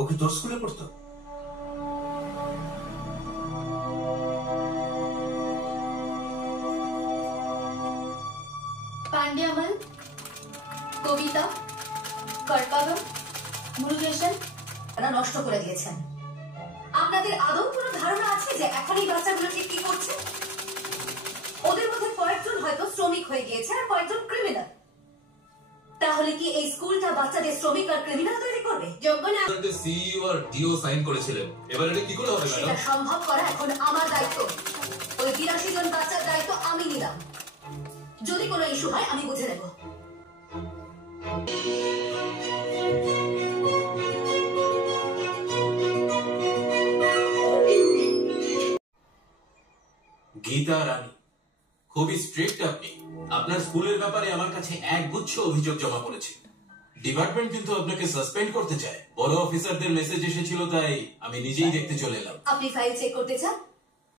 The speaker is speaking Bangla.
ও কি তোর স্কুলে পড়তো? পান্ডিয়ামল, কবিতা, কর্পাগম, মুরুগেশন এরা নষ্ট করে দিয়েছেন। আপনাদের আদৌ কোনো ধারণা আছে যে এখন এই বাচ্চাগুলো ঠিক কি করছে? ওদের মধ্যে কয়েকজন হয়তো শ্রমিক হয়ে গিয়েছে আর কয়েকজন ক্রিমিনাল। তাহলে কি এই স্কুলটা বাচ্চাদের শ্রমিক আর ক্রিমিনাল তৈরি করবে? যোগ্য না। সিইও আর ডিও সাইন করেছিলেন, এবার এটা কি করে হবে ম্যাডাম? সেটা সম্ভব করা এখন আমার দায়িত্ব। ওই 82 জন বাচ্চার দায়িত্ব আমি নিলাম। যদি কোনো ইস্যু হয় আমি বুঝে নেব। গীতা রানী, খুবই স্ট্রিক্ট আপনি। আপনার স্কুলের ব্যাপারে আমার কাছে একগুচ্ছ অভিযোগ জমা পড়েছে। ডিপার্টমেন্ট কিন্তু আপনাকে সাসপেন্ড করতে চায়। বড় অফিসারদের মেসেজ এসেছিল, তাই আমি নিজেই দেখতে চলে এলাম। আপনি ফাইল চেক করতে চান?